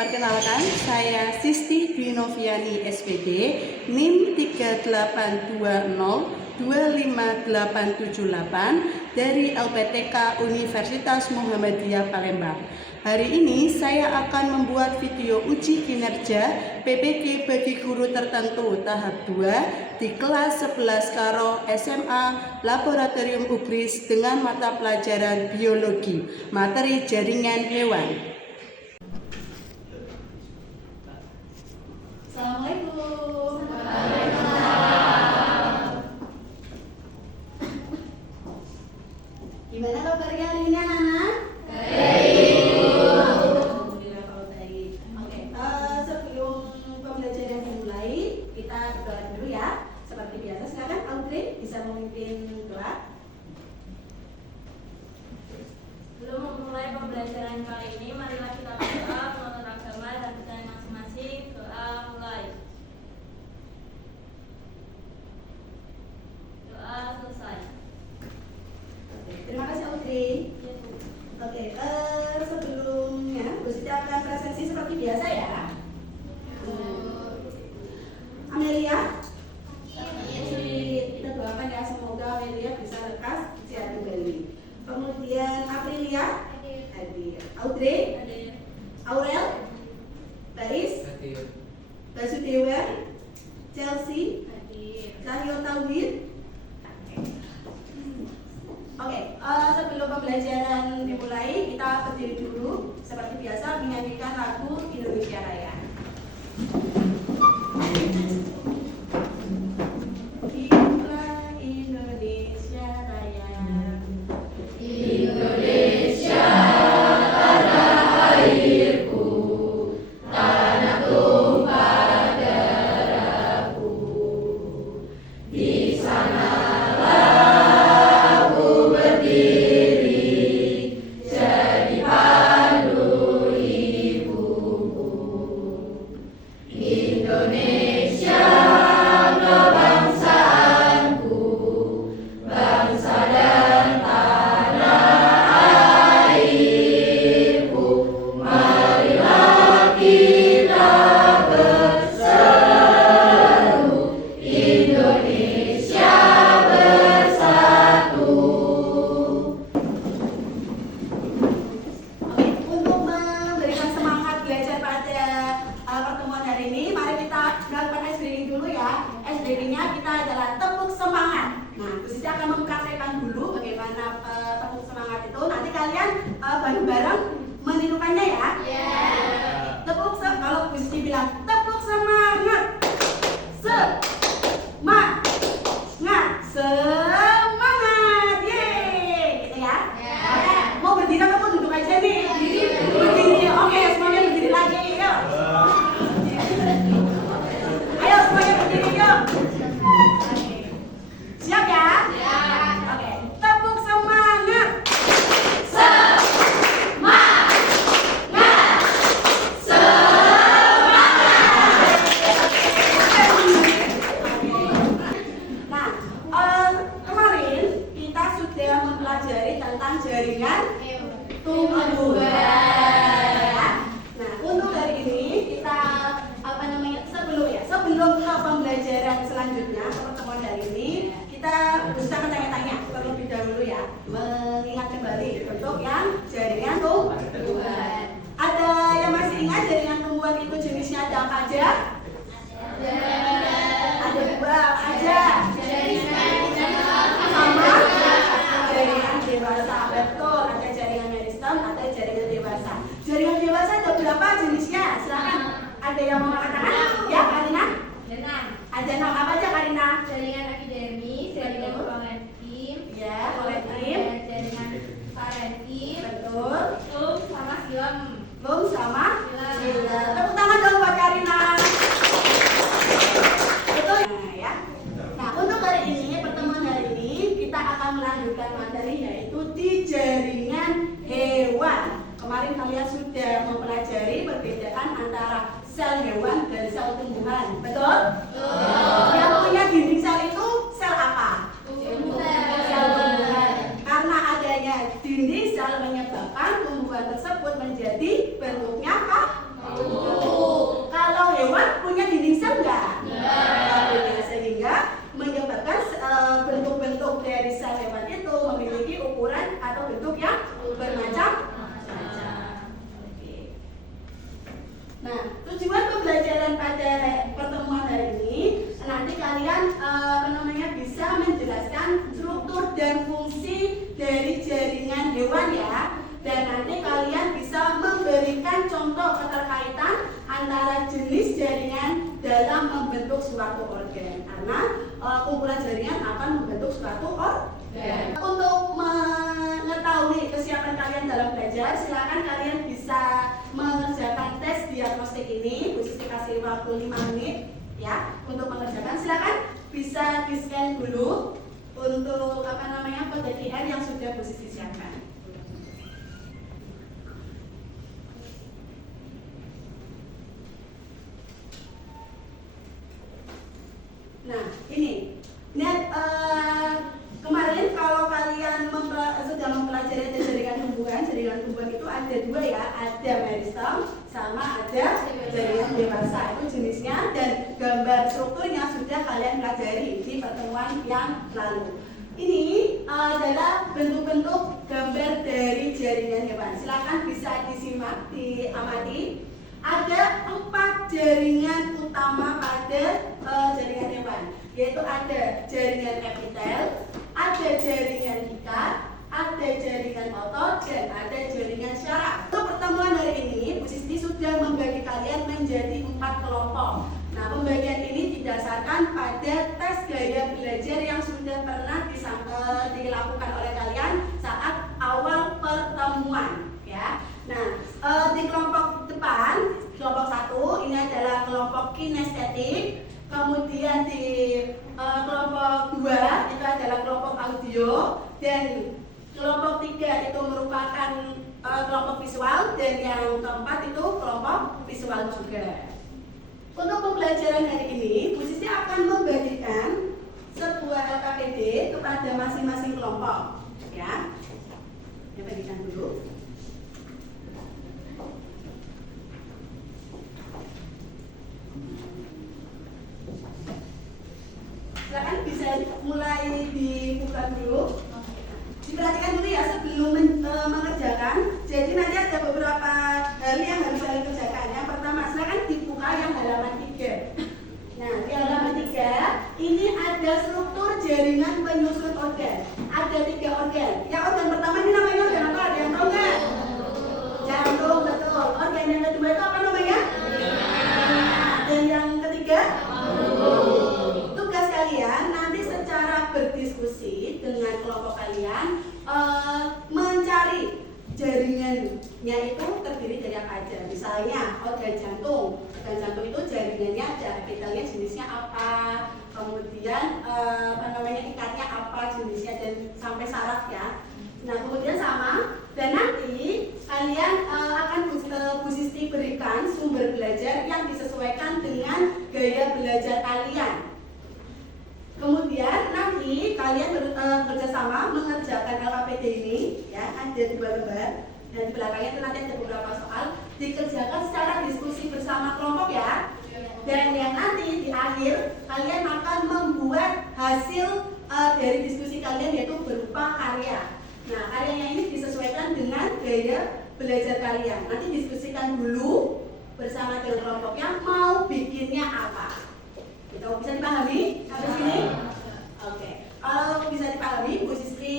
Perkenalkan, saya Sisti Dwi Noviani SPD, NIM 382025878 dari LPTK Universitas Muhammadiyah Palembang. Hari ini saya akan membuat video uji kinerja PPG bagi guru tertentu tahap 2 di kelas 11 Karo SMA Laboratorium Ubris dengan mata pelajaran biologi, materi jaringan hewan. Assalamualaikum. Gimana kabarnya hari ini anak-anak? Alhamdulillah kalau baik. Oke, sebelum pembelajaran dimulai, kita berdoa dulu ya. Seperti biasa, sekarang Audrey bisa memimpin doa. Sebelum memulai pembelajaran kali ini, marilah kita berdoa menurut agama dan budaya masing-masing. Doa mulai. Doa selesai. Oke, terima kasih Audrey. Oke, sebelumnya Bu Siti akan presentasi seperti biasa ya. Amelia, kita doakan ya semoga Amelia bisa lekas sehat kembali. Kemudian Aprilia, hadir. Audrey, Hadir. Aurel, Baris, Basudewa, Chelsea, Hadir. Cahyo Tauhid. Oke, sebelum pembelajaran dimulai, kita berdiri dulu seperti biasa menyanyikan lagu Indonesia Raya. Hiduplah Indonesia Raya. Oke, untuk memberikan semangat belajar pada pertemuan hari ini, mari kita melakukan SDG dulu ya. SDG-nya kita adalah tepuk semangat. Nah, Bu Siti akan mempraktekkan dulu bagaimana tepuk semangat itu. Nanti kalian bareng-bareng menirukannya ya. Kalau Bu Siti bilang tepuk semangat, semangat, semangat, yeay, gitu ya. Oke, mau berdiri atau mau duduk aja nih? Berdiri. Oke, semuanya berdiri lagi, yuk. Ayo semuanya berdiri, yuk. Siap ya? Oke, tepuk semangat. Nah, kemarin kita sudah mempelajari tentang jaringan tumbuhan. Nah, untuk hari ini kita sebelum ke pembelajaran selanjutnya, ke pertemuan hari ini, kita bisa bertanya-tanya terlebih dahulu ya, mengingat kembali bentuk yang jaringan tumbuhan. Ada yang masih ingat jaringan tumbuhan itu jenisnya ada apa aja? Ada dua apa aja? Sama jaringan dewasa, betul. Ada jaringan meristem, ada jaringan dewasa. Jaringan dewasa ada berapa jenisnya? Silakan. Ada yang mau angkat tangan? Ya, Karina. Ada 6 apa aja, Karina? Jaringan epidermis, jaringan kolektif, Ya, kolektif. jaringan parenkim, Betul. sama silem. Belum sama? Silam. Silam. Tepuk tangan dong buat Karina. Betul. Nah, ya. Nah, untuk hari ini, pertemuan hari ini, kita akan melanjutkan materi yaitu di jaringan hewan. Kemarin kalian sudah mempelajari perbedaan antara sel hewan dan sel tumbuhan. Betul? Yang punya dinding sel itu sel apa? Sel tumbuhan. Karena adanya dinding sel menyebabkan tumbuhan tersebut menjadi bentuknya apa? membentuk suatu organ, karena kumpulan jaringan akan membentuk suatu organ. Untuk mengetahui kesiapan kalian dalam belajar, silakan kalian bisa mengerjakan tes diagnostik ini. Bu Sisti kasih waktu 5 menit ya untuk mengerjakan. Silakan bisa di-scan dulu untuk kode QR yang sudah Bu Sisti siapkan. Nah, ini kemarin kalau kalian sudah mempelajari jaringan hubungan itu ada dua ya, ada meristome sama ada jaringan dewasa. Itu jenisnya dan gambar strukturnya sudah kalian pelajari di pertemuan yang lalu. Ini adalah bentuk-bentuk gambar dari jaringan hewan. Silakan bisa disimak, diamati. Ada 4 jaringan utama pada jaringan hewan, yaitu ada jaringan epitel, ada jaringan ikat, ada jaringan otot, dan ada jaringan syaraf. Untuk pertemuan hari ini, Bu Sisti sudah membagi kalian menjadi 4 kelompok. Nah, pembagian ini didasarkan pada tes gaya belajar yang sudah pernah dilakukan oleh kalian saat awal pertemuan, ya. Nah, di kelompok depan, kelompok 1 ini adalah kelompok kinestetik. Kemudian di kelompok 2 itu adalah kelompok audio, dan kelompok 3 itu merupakan kelompok visual, dan yang keempat itu kelompok visual juga. Untuk pembelajaran hari ini, Bu Sisti akan membagikan sebuah LKPD kepada masing-masing kelompok, ya. Saya bagikan dulu. Silakan bisa mulai dibuka dulu. Diperhatikan dulu ya sebelum mengerjakan. Jadi nanti ada beberapa hal yang harus kalian kerjakan. Yang pertama, silakan dibuka yang halaman 3. Nah, di halaman 3 ini ada struktur jaringan penyusun organ. Ada 3 organ. Yang organ pertama ini namanya organ apa? Ada yang tahu nggak? Jantung, betul. Organ yang kedua itu apa namanya? Dan yang ketiga? Tugas kalian nanti secara berdiskusi dengan kelompok kalian mencari jaringannya itu terdiri dari apa aja. Misalnya organ jantung. Organ jantung itu jaringannya ada, epitelnya jenisnya apa, kemudian ikatnya apa jenisnya, dan sampai saraf ya. Nah, kemudian sama, dan nanti kalian akan Bu Sisti berikan sumber belajar yang disesuaikan dengan gaya belajar kalian. Kemudian nanti kalian bekerjasama mengerjakan LKPD ini, ya, ada 2 lembar, dan di belakangnya itu nanti ada beberapa soal dikerjakan secara diskusi bersama kelompok ya. Dan yang nanti di akhir kalian akan membuat hasil dari diskusi kalian, yaitu berupa karya. Nah, karyanya ini disesuaikan dengan gaya belajar kalian. Nanti diskusikan dulu bersama dengan kelompoknya mau bikinnya apa. Itu bisa dipahami sampai sini? Oke. Kalau bisa dipahami, Bu Sisti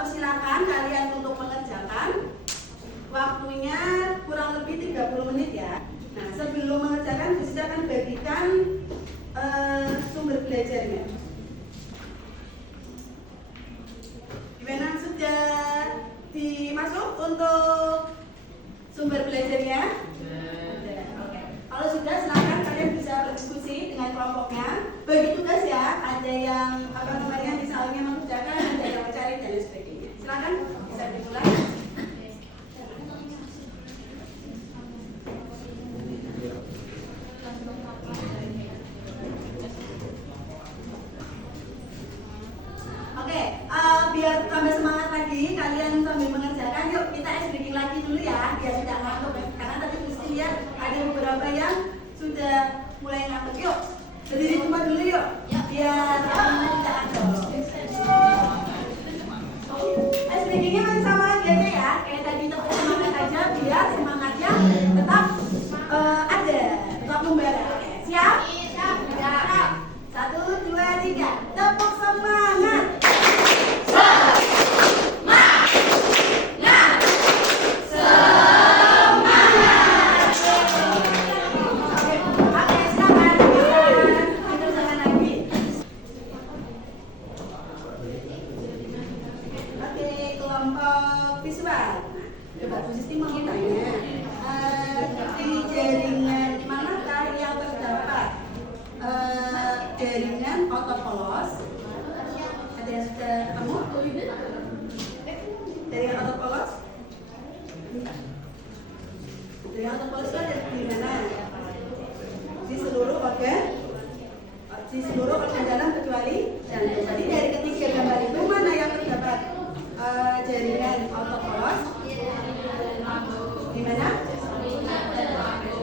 persilakan kalian untuk mengerjakan. Waktunya kurang lebih 30 menit ya. Nah, sebelum mengerjakan, Bu Sisti akan bagikan sumber belajarnya. Gimana, sudah dimasuk untuk sumber belajarnya? Oke. Kalau sudah, silakan kalian bisa berdiskusi dengan kelompoknya. Bagi tugas ya, ada yang misalnya mengerjakan, ada yang mencari dan lain sebagainya. Silakan bisa dimulai. Oke, biar tambah semangat lagi, kalian sambil mengerjakan, yuk kita ice breaking lagi dulu ya, biar tidak ngantuk. Karena tadi mesti lihat ada beberapa yang sudah mulai ngantuk. Yuk, berdiri tempat dulu yuk, biar tidak ngantuk. Ice breakingnya masih sama lagi aja ya, kayak tadi tepuk semangat aja, biar semangatnya tetap ada, tetap membara. Oke, siap? Siap. 1, 2, 3, tepuk semangat. Oke, silakan. jaringan otot polos. Ada yang sudah ketemu? Jaringan otot polos? Jaringan otot polos itu ada di mana? Di seluruh organ dalam kecuali jantung. Jadi dari ketiga gambar itu mana yang terdapat jaringan otot polos? Di mana?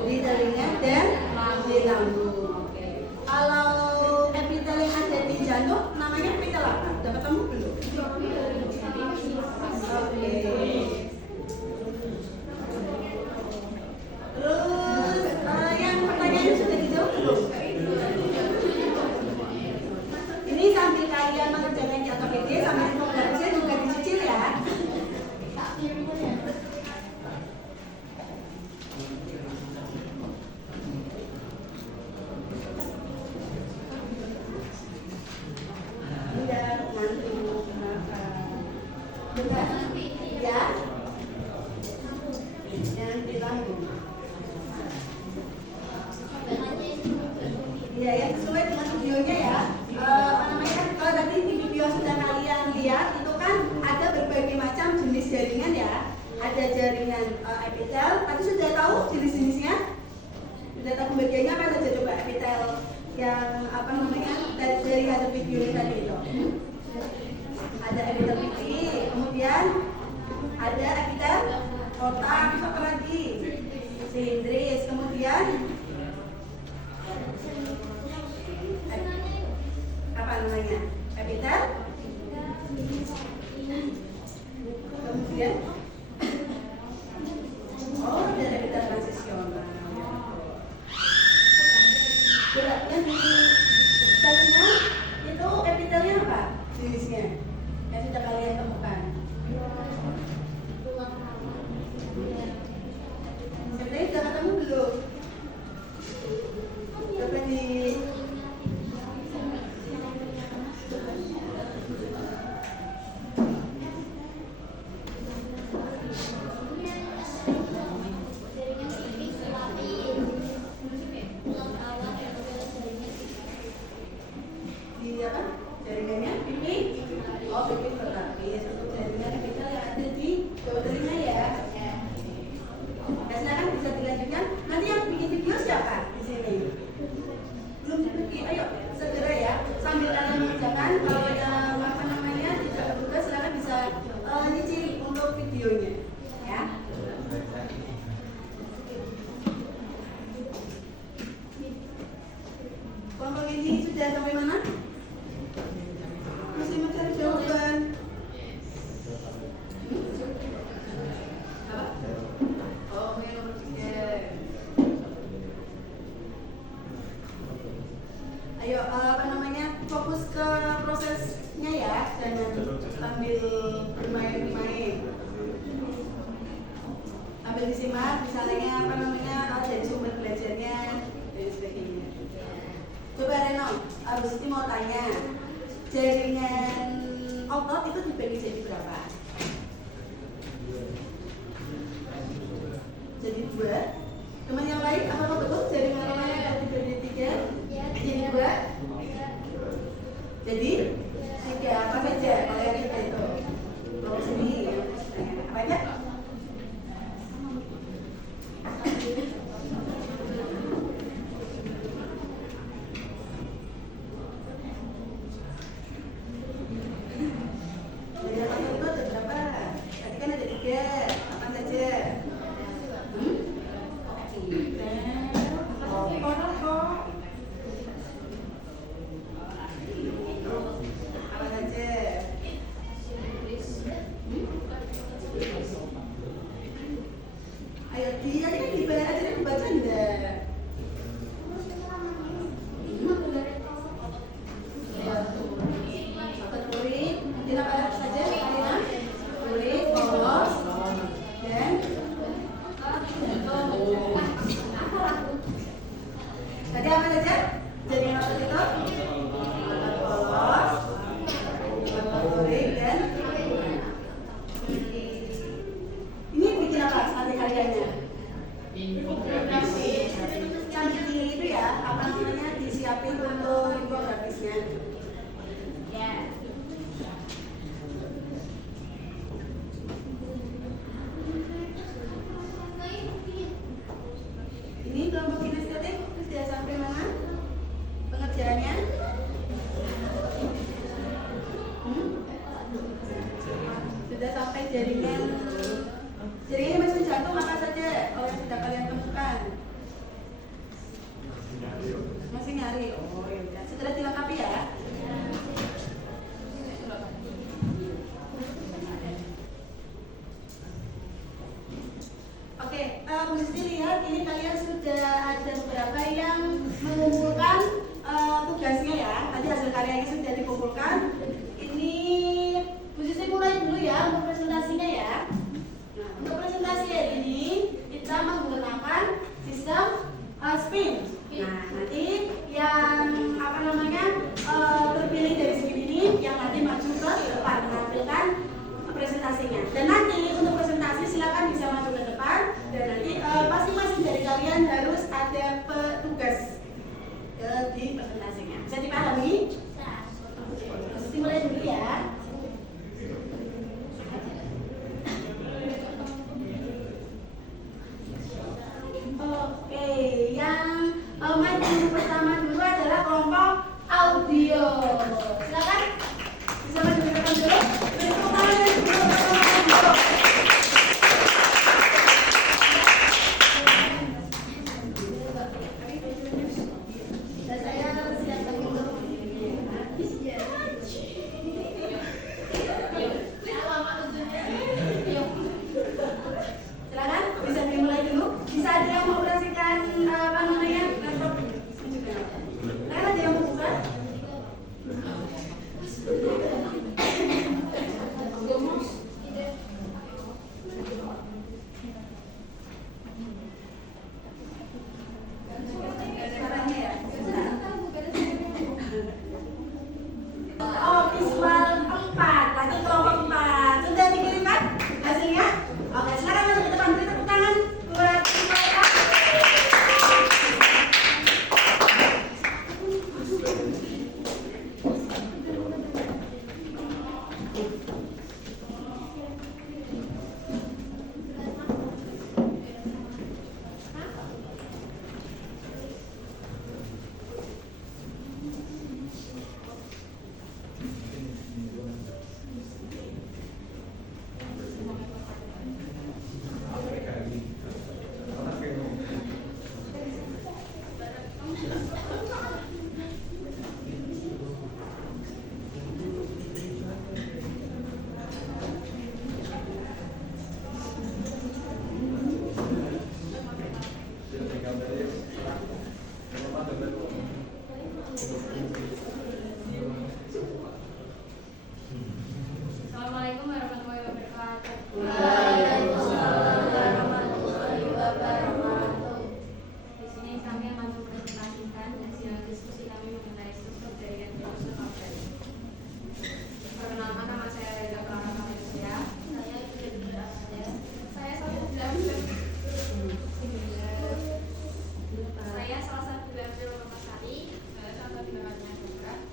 Di telinga dan di lambung. Kalau epitel yang ada di jantung namanya epitel apa? Dapat kamu belum? Oke. Terus yang pertanyaannya sudah dijawab belum? Ini sambil kalian mengerjakan di AutoCAD sambil pembelajaran juga dicicil ya. Ya, yang sesuai dengan videonya ya. Apa namanya? Kalau tadi di video sudah kalian lihat itu kan ada berbagai macam jenis jaringan ya. Ada jaringan epitel. Tadi sudah tahu jenis-jenisnya? Sudah tahu pembagiannya apa saja coba epitel yang apa namanya dari hasil video ini tadi itu? Ada epitel pipi, kemudian ada epitel otak, apa lagi? Silindris, kemudian apa namanya? Epitel. Kemudian ada epitel transisional. Yang di telinga itu epitelnya apa? Jenisnya yang sudah kalian temukan. Sebenarnya sudah ketemu belum? Coba di apa? Jaringannya pipi. Oh, pipi terapis. Untuk jaringan epitel yang ada di bawah telinga ya. Nah, silakan bisa dilanjutkan. Nanti yang bikin video siapa di sini? Belum dibikin. Ayo segera ya. Sambil kalian mengerjakan. Kalau yang apa namanya tidak bertugas, silakan bisa nyicil untuk videonya. Ya. Kelompok ini sudah sampai mana? Masih mencari jawaban. Oh, yang nomor 3. Ayo, apa namanya? Fokus ke prosesnya ya, jangan sambil bermain-main. Sambil disimak, misalnya apa namanya? Dari sumber belajarnya dan sebagainya. Coba Reno, abis ini mau tanya, jaringan otot itu dibagi jadi berapa? Jadi 2. Teman yang lain apa betul jaringan otot yang dibagi jadi 3? Jadi 2. Jadi 3 apa saja kalau yang kita itu? Kalau sini apa aja? Ayo, dia kan dibayar aja dan baca enggak? Kulit, mungkin apa saja kalian? Kulit, polos, dan tadi apa saja? Jadi yang otot itu? Otot polos, otot kulit, dan ini bikin apa sehari-harinya? Yang di kiri itu ya, apa namanya? Di disiapin untuk infografisnya. Ya. Ini kelompok kinestetik sudah sampai mana pengerjaannya? Sudah sampai jaringannya masih jatuh, maka saja yang sudah kalian temukan. Masih nyari. Oh ya udah, setelah dilengkapi ya. Oke, Bu Sisti lihat ini kalian sudah ada beberapa yang mengumpulkan tugasnya ya. Tadi hasil karyanya sudah dikumpulkan. Ini Bu Sisti mulai dulu ya untuk presentasinya ya. Nah, untuk presentasi hari ini kita menggunakan sistem spin. Nah, nanti yang terpilih dari segi ini yang nanti maju ke depan menampilkan presentasinya. Dan nanti untuk presentasi silakan bisa maju ke depan dan nanti masing-masing dari kalian harus ada petugas di presentasinya. Bisa dipahami? Mesti mulai dulu ya. Oke, yang maju pertama dulu adalah kelompok audio. Silakan bisa maju ke depan dulu. Tepuk tangan dulu. Dan saya siapkan dulu. Silakan bisa dimulai dulu. Bisa ada yang mengoperasikan laptop? Silakan ada yang mau buka? Caranya ya. Oh, visual 4. Lagi kelompok 4. Sudah dikirimkan hasilnya? Oke, silakan masuk ke depan. Beri tepuk tangan buat visual 4. Assalamualaikum warahmatullahi wabarakatuh. Waalaikumsalam warahmatullahi wabarakatuh. Di sini kami akan mempresentasikan hasil diskusi kami mengenai struktur jaringan Microsoft Office. Perkenalkan, nama saya Reza Pratama Manusia. Saya salah satu director Lokasari. Saya salah satu directornya juga.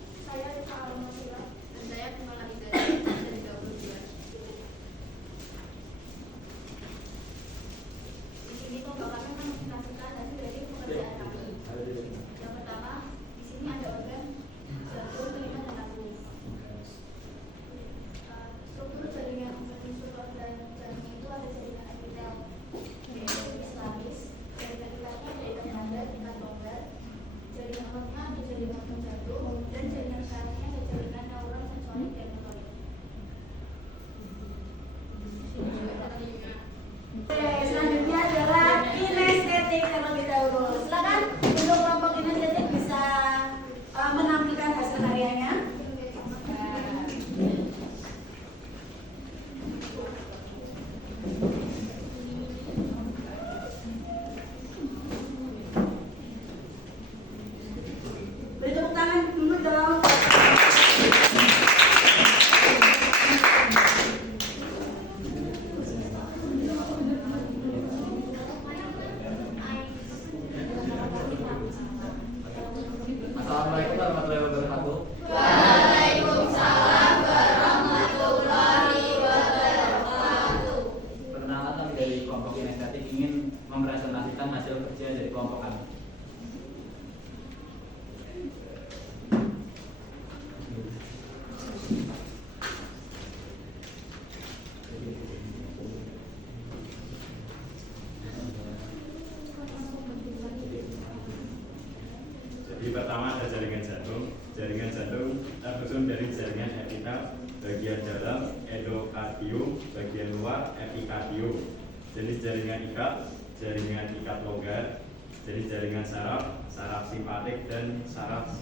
jaringan ikat longgar, jadi jaringan saraf simpatik dan saraf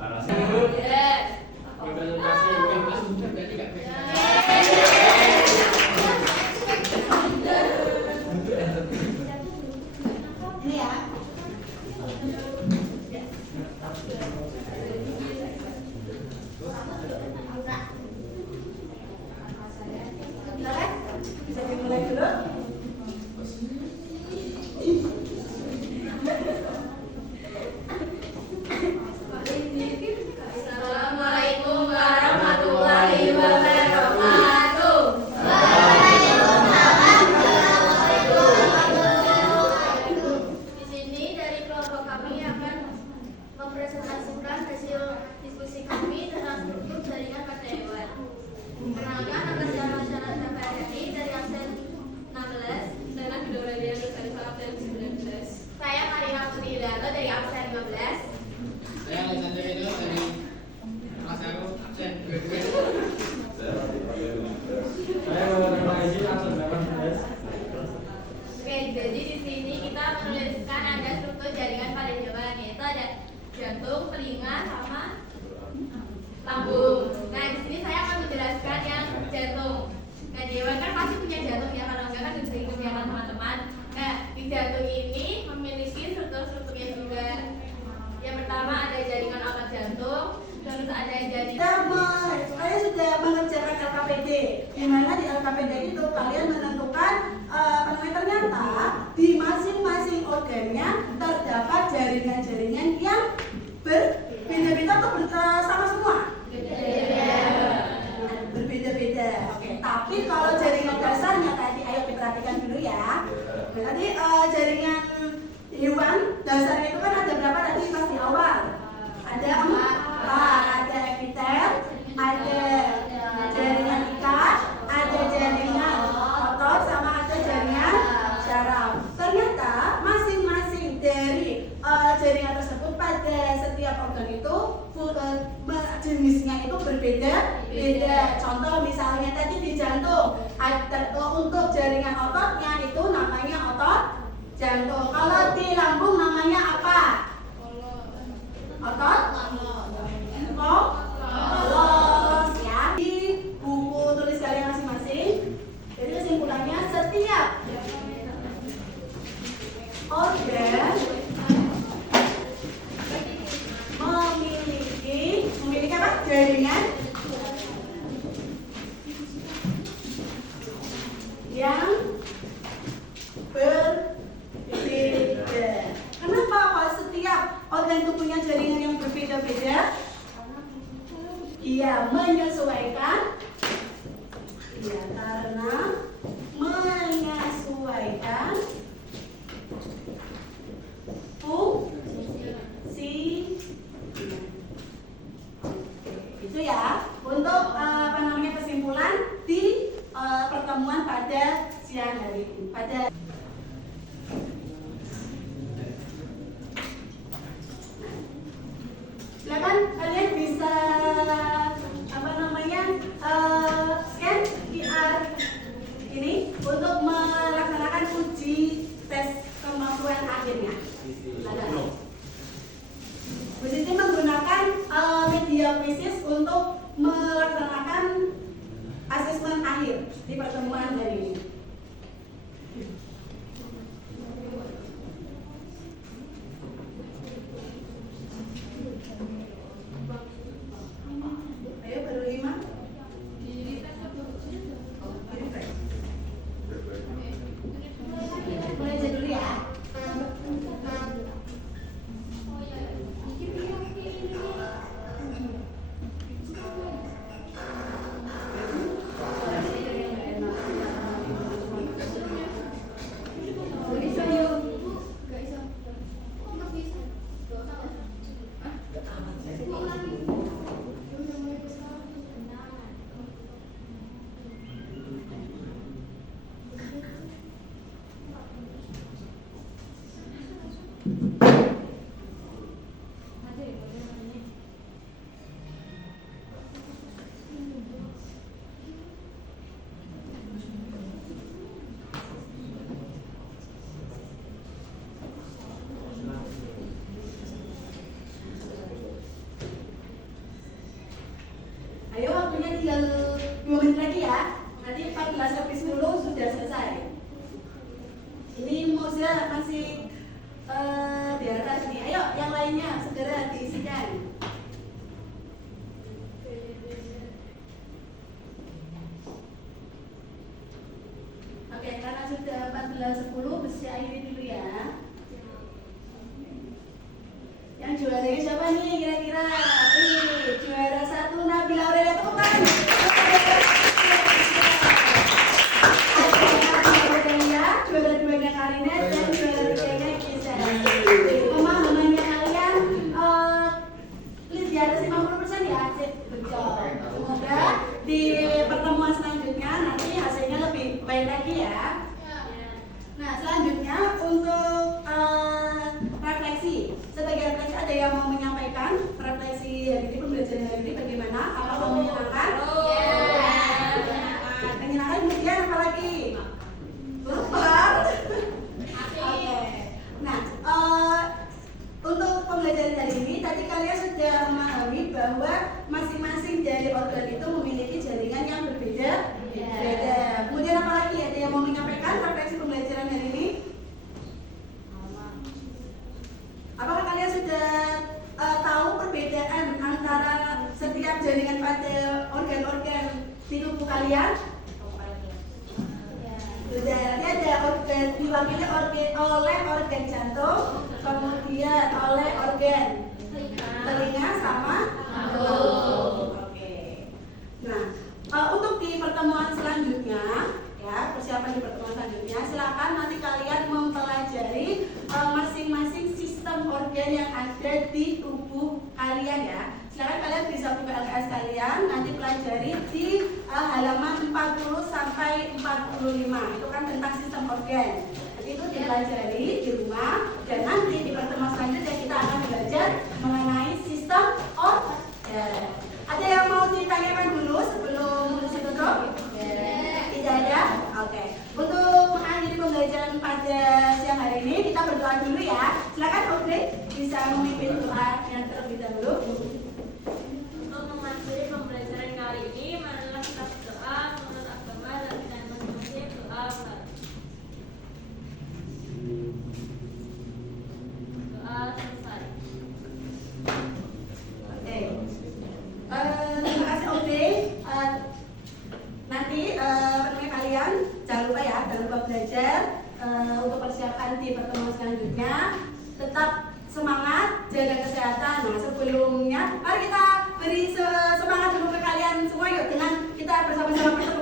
parasimpatik. Ini ya. Bisa dimulai dulu. Assalamualaikum warahmatullahi wabarakatuh. Di sini dari kelompok kami akan mempresentasikan hasil diskusi kami tentang struktur jaringan pada hewan. Perkenalkan, nama saya Masyarakat KPRI dari absen 16. Saya Nabila Aurelia dari absen 19. Saya Marina Putri Hidanto dari absen 15. Saya Alexander Edo dari kelas 1 absen 22. Saya Muhammad Izin absen 18. Oke, jadi di sini kita menuliskan ada struktur jaringan pada hewan, yaitu ada jantung, telinga, sama lambung. Nah, di sini saya akan menjelaskan yang jantung. Nah, di hewan kan pasti punya jantung ya, kalau enggak kan bisa hidup ya kan teman-teman. Nah, di jantung ini memiliki struktur-strukturnya juga. Yang pertama ada jaringan otot jantung, terus ada jaringan. Saya sudah mengerjakan LKPD, di mana di LKPD itu kalian menentukan ternyata di masing-masing organnya terdapat jaringan-jaringan yang berbeda-beda atau sama semua. Berbeda-beda. Oke. Tapi kalau jaringan dasarnya tadi, ayo diperhatikan dulu ya. Tadi jaringan hewan dasarnya itu kan ada berapa tadi pas di awal? Ada 4. Ada epitel, ada jaringan ikat, ada jaringan otot, sama ada jaringan saraf. Ternyata masing-masing dari jaringan tersebut pada setiap organ itu jenisnya itu berbeda-beda. Contoh misalnya tadi di jantung, untuk jaringan ototnya itu namanya otot jantung. Kalau di lambung namanya apa? Otot? Polos ya. Di buku tulis kalian masing-masing. Jadi kesimpulannya setiap organ memiliki apa? Jaringan yang berbeda. Kenapa kalau setiap organ itu punya jaringan yang berbeda-beda? Dia menyesuaikan. Ya, karena menyesuaikan tinggal 2 menit lagi ya. Nanti 14 lebih 10 sudah selesai. Ini musnya masih di atas nih. Ayo yang lainnya segera diisikan. Oke, karena sudah 14.10 mesti akhiri dulu ya. Yang juaranya siapa nih kira-kira? Juara 1 Nabila Aurelia, tepuk tangan. Juara 2-nya Karina dan juara 3-nya Kisa. Pemahamannya kalian lihat di atas 50% ya. Betul. Semoga di pertemuan selanjutnya nanti hasilnya lebih baik lagi ya. Nah, selanjutnya untuk refleksi. Sebagai refleksi ada yang mau menyampaikan refleksi hari ini, pembelajaran hari ini bagaimana? Apakah menyenangkan? Menyenangkan, kemudian apa lagi? Lapar. Oke. Nah, untuk pembelajaran hari ini tadi kalian sudah memahami bahwa masing-masing dari organ itu memiliki jaringan yang berbeda. Kemudian apa lagi? Ada yang mau menyampaikan refleksi pembelajaran hari ini? Apakah kalian sudah tahu perbedaan antara setiap jaringan pada organ-organ di tubuh kalian? Sudah, ada organ diwakili oleh organ jantung, kemudian oleh organ telinga sama lambung. Oke. Nah, untuk di pertemuan selanjutnya, ya persiapan di pertemuan selanjutnya, silakan nanti kalian mempelajari masing-masing sistem organ yang ada di tubuh kalian ya. Silakan kalian bisa buka LKS kalian, nanti pelajari di halaman 40 sampai 45. Itu kan tentang sistem organ. Itu dipelajari di rumah dan nanti di pertemuan selanjutnya kita akan belajar mengenai sistem organ. Ada yang mau ditanyakan dulu sebelum ditutup? Tidak ada? Oke. Untuk mengakhiri pembelajaran pada siang hari ini kita berdoa dulu ya. Silakan Audrey bisa memimpin doa yang terlebih dahulu. Untuk mengakhiri pembelajaran kali ini, marilah kita berdoa menurut agama dan dengan Muslim doa. Doa selesai. Oke. Terima kasih Audrey. Nanti kalian jangan lupa ya, jangan lupa belajar untuk persiapan di pertemuan selanjutnya. Tetap semangat, jaga kesehatan. Nah, sebelumnya mari kita beri semangat dulu ke kalian semua yuk dengan kita bersama-sama bertemu.